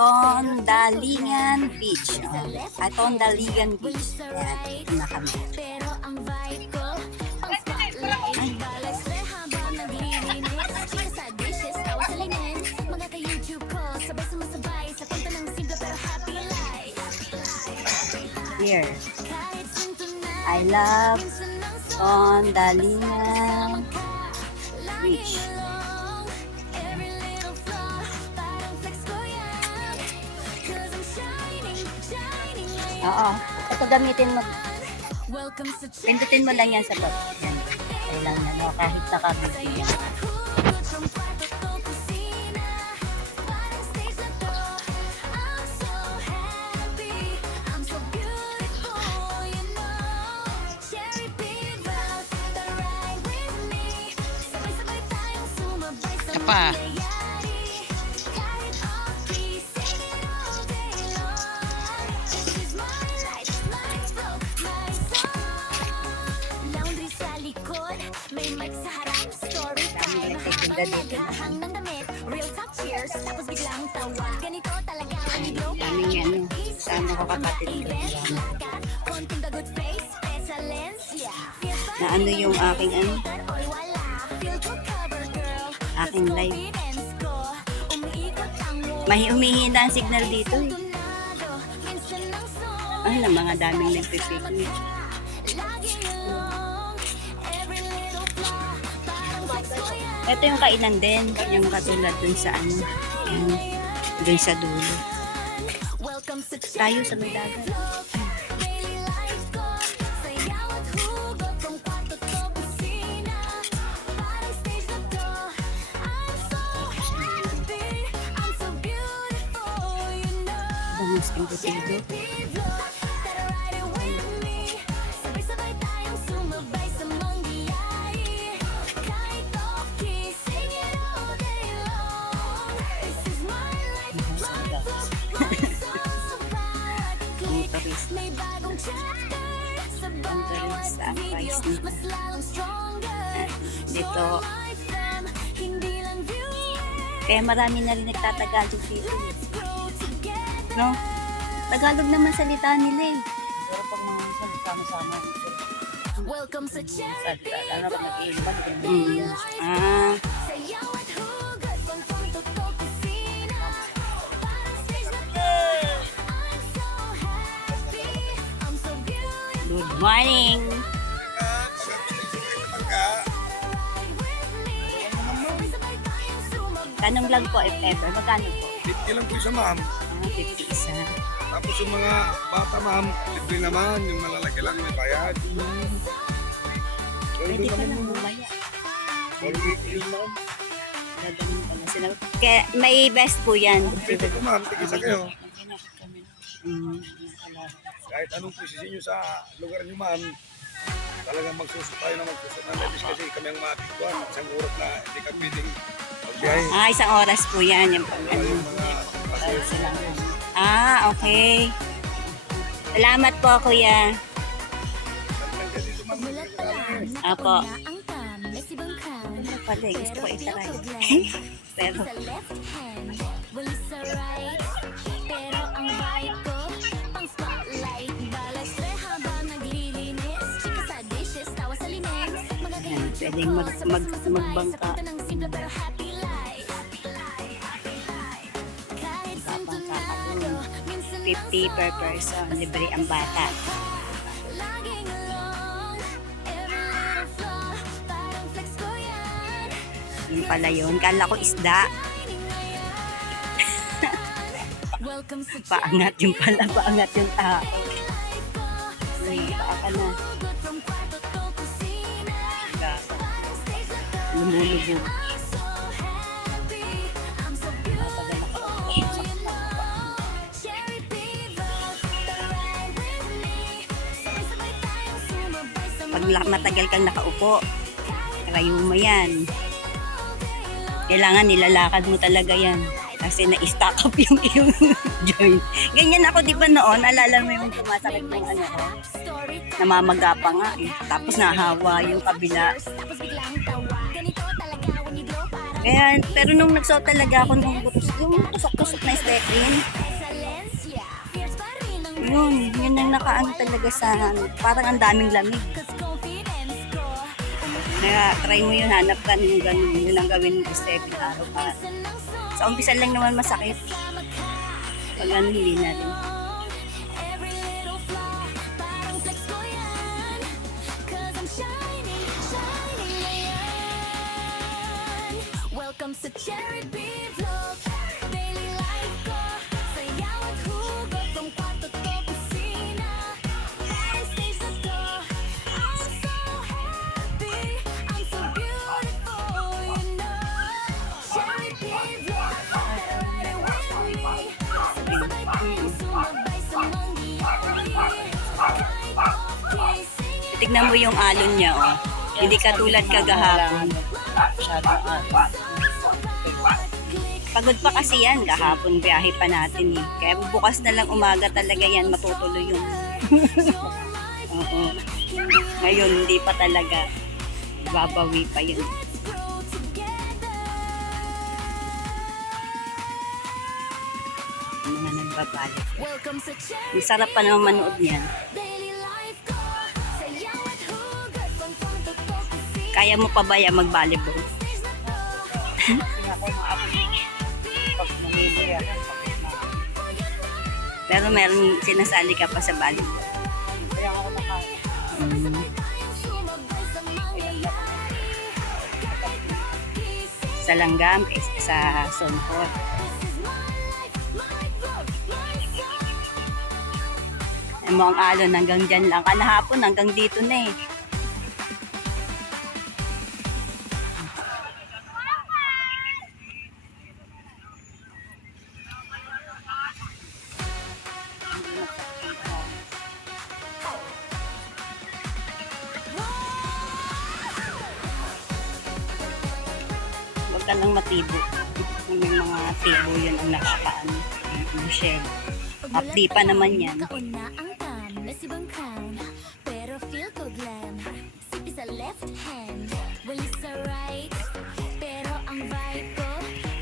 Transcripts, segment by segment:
Tondalingan Beach. Tondalingan Beach. Ayan, ito na kami. Here. I love Tondalingan Beach. Oo. Ito gamitin mo. Pindutin mo lang yan sa bag. Yan. Kailang na, no? Kahit nakabit. Apa? May mic sa harap, story time. Naghahang ng damit, real talk cheers, tapos biglang tawa. Ganito talaga ang glow. Daming ano. Sama ko kapatid ko. Konting the good face, excellence, yeah. Na ano yung aking ano? Or wala, feel to cover, girl. Aking live. Confidence ko, umiikot ang world. Humihina ang signal dito. Eh. Tunado, minsan ng song. Ay, na mga daming nagpipiknik. Lagi yung every little flaw, parang flex ko yan. Ito yung kainan din. Yung katulad dun sa ano. Dun sa dulo. Welcome sa Tayo sa may dagat. daily life ko. Sayaw at hugot from kwarto to kusina. Parang stage na to. I'm so happy. I'm so beautiful, you know. Bangus ang butigo. Tara ride it with me. Sabay-sabay tayong sumabay sa mangyayari. Kahit off-key, sing it all day long. This is my life, life of my Motorist. may bagong chapter sa Ang bawat sa video, price nito. mas lalong stronger. Dito. So my fam, hindi lang viewers, Kaya marami na rin nagtatagalog dito. let's grow together. No? Tagalog naman salita nila eh. Pero pag mga sama-sama dito, Welcome sa Cherry lalo pag nag-iiba, Sayaw at hugot from kwarto to kusina. Parang stage na to. I'm so happy. I'm so beautiful. Good morning! Ride with me. Sabay-sabay tayong sumabay. Tanong lang po if ever, magkano po? 50 lang po isa, ma'am. 50 isa. Tapos yung mga bata, ma'am, libre naman. Yung malalaki lang may bayad. Pwede ka lang bumaya. All week yun, ma'am. Dadalhin pala sila. Kaya may best po yan. Pwede po, ma'am. Tigisa kayo. Mm. Kahit anong posisyon nyo sa lugar nyo, ma'am, talagang magsusot tayo na magsusot ng levis kasi kami ang matikwan. Isang oras na hindi ka pwedeng magbiyahe. Isang oras po yan. Yung Yung mga pasayos. okay. Salamat po, kuya. Mulat pa lang, Apo. nakauna ang cam. May sibang crown. Ano pala eh, gusto ko Pero itaray. di ako Pero, Sa left hand, wali sa right. Pero ang vibe ko, pang spotlight. Balastre habang naglilinis. Chika sa dishes, tawa sa linis. Mga Yan, ganito pwedeng ko, sabay-sabay magbangka. Sa kwento ng simple pero happy life. Kahit sintonado, minsan 50 per person. Libre ang bata. laging along. Every little flaw, parang flex ko yan. Yung pala yun. Kala ko isda. Welcome sa Paangat yung pala. Paangat yung tao. Baka na. Lumulubog. Pag matagal kang nakaupo, rayo mo yan. Kailangan nilalakad mo talaga yan. Kasi na-stack up yung joint. Ganyan ako, di ba noon? Alala mo yung sumasakit ng ano ko? Namamaga pa nga eh. Tapos nahawa yung kabila. Tapos biglang tawa. Ganito talaga when you glow para Kaya, pero nung nagsuot talaga ako ng yung tusok-tusok na stepin, Excelencia, fierce pa rin ang yun ang nakaano talaga sa, parang ang daming lamig. cause confidence ko. Kaya try mo yun, hanap ka ng ganun, yun ang gawin mo stepin araw pa. Sa umpisa lang naman masakit. Pag ano, hindi na rin. Every little flaw, parang flex ko yan. Cause I'm shining, shining ngayon. Welcome sa Cherry Beef Vlog. Daily life ko, sayaw at hugot. From kwarto to kusina. Every stage na to, I'm so happy. I'm so beautiful, you know. Cherry Beef Vlog, better ride it with me. Sabay-sabay tayong sumabay sa mangyayari. Kahit okay, sing it Tignan mo yung alon niya, oh. Hindi katulad kagahapon. Masyadong Pagod pa kasi yan, kahapon biyahe pa natin eh. Kaya bukas na lang umaga talaga yan, matutuloy yung... Oo. Ngayon, hindi pa talaga. Babawi pa yun. grow together. Yung mga nagbabalik. Welcome sa Cherry Ang sarap pa naman manood niyan. Daily life ko, sayaw at hugot. From kwarto to kusina. Kaya mo pa ba yan mag-volleyball? Stage na to, Hindi ako maabot. Pag namimili ako, Pero meron sinasali ka pa sa volleyball. kaya ako nakain. sabay-sabay tayong sumabay sa mangyayari. Sa langgam, sa sonhot. This is my life, my growth, my soul. Ang mga alon hanggang dyan lang. Kanahapon hanggang dito na eh. Huwag ka lang matibo. May mga tibo yun ang nakakaano. Yung shell. Updi pa naman yan. Kauna ang timeless ibang crown. Pero feel ko glam. Sipi sa left hand, wali sa right. Pero ang vibe ko,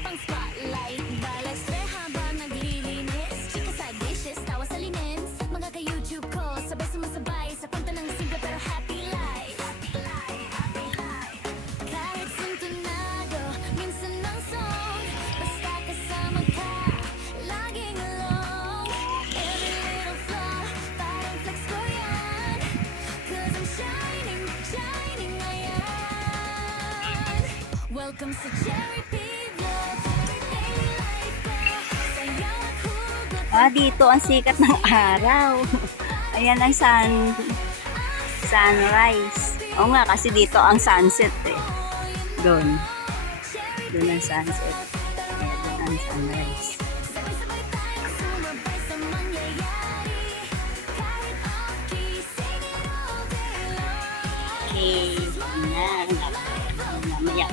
pang spotlight. Balance fair habang naglilinis. Chika sa dishes, tawa sa linens. Mga ka-YouTube ko, sabay sumasabay sa punta ng simple pero happy life. Kahit sintonado, minsan ng song. Basta kasama ka, laging alone. Every little flaw, parang flex ko yan. Cause I'm shining, shining ngayon. Welcome sa Cherry Beef Vlog. Daily life ko, sayaw at hugot. Dito ang sikat ng araw. Ayan ang sunrise. Oo nga, kasi dito ang sunset eh. Doon. Doon ang sunset. Ayan, doon ang sunrise. Sabay-sabay tayong sumabay sa mangyayari. Kahit okay, sing it all day long. Okay. Ayan. Mamaya.